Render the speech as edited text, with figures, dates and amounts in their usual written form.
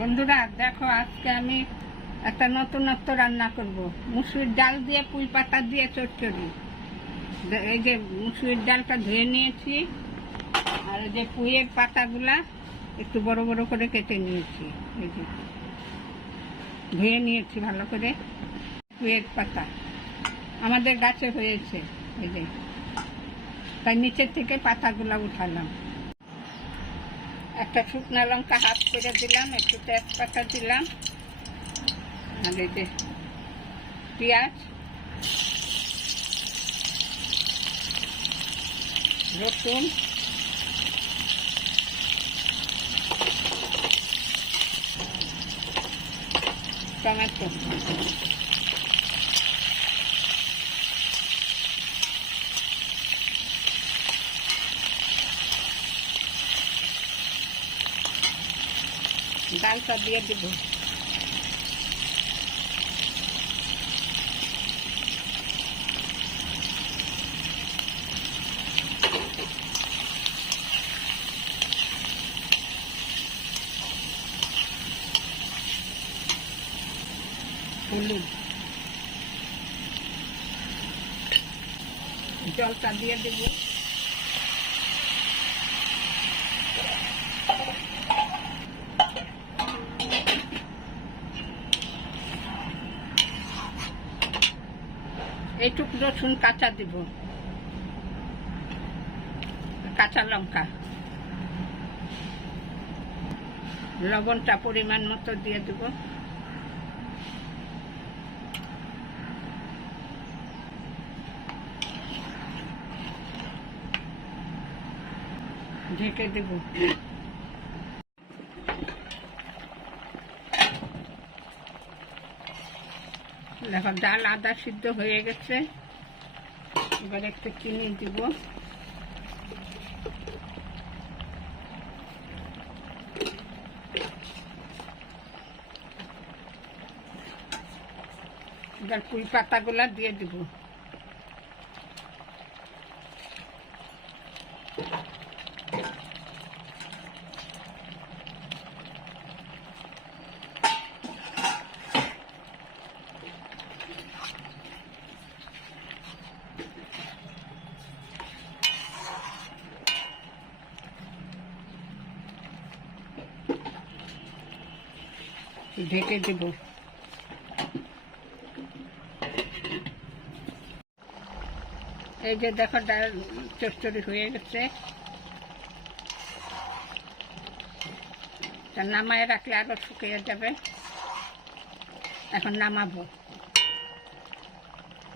বন্ধুরা দেখো, আজকে আমি একটা নতুনত্ব রান্না করব। মুসুরির ডাল দিয়ে পুঁই পাতা দিয়ে চচ্চড়ি। এই যে মুসুরির ডালটা ধুয়ে নিয়েছি, আর এই যে পুঁইয়ের পাতাগুলা একটু বড় বড় করে কেটে নিয়েছি। এই যে ধুয়ে নিয়েছি ভালো করে। পুঁইয়ের পাতা আমাদের গাছে হয়েছে, এই যে তাই নিচের থেকে পাতাগুলা উঠালাম। একটা শুকনো লঙ্কা হাফ করে দিলাম, একটু তেজপাতা দিলাম, আর এই যে পেঁয়াজ, রসুন, টমেটো, ডালটা দিয়ে দেব। হলুদ, জলটা দিয়ে দেব। এইটুকু রসুন কাঁচা দিব, কাঁচা লঙ্কা, লবণটা পরিমাণ মতো দিয়ে দেব। ঢেকে দেব। দেখো ডাল আদা সিদ্ধ হয়ে গেছে, এবার একটু চিনি দিব। এবার পুঁই পাতাগুলা দিয়ে দিব। ঢেকে দেব। এই যে দেখো ডাল চচ্চড়ি হয়ে গেছে, তা নামায় রাখলে আরো শুকিয়ে যাবে। এখন নামাবো।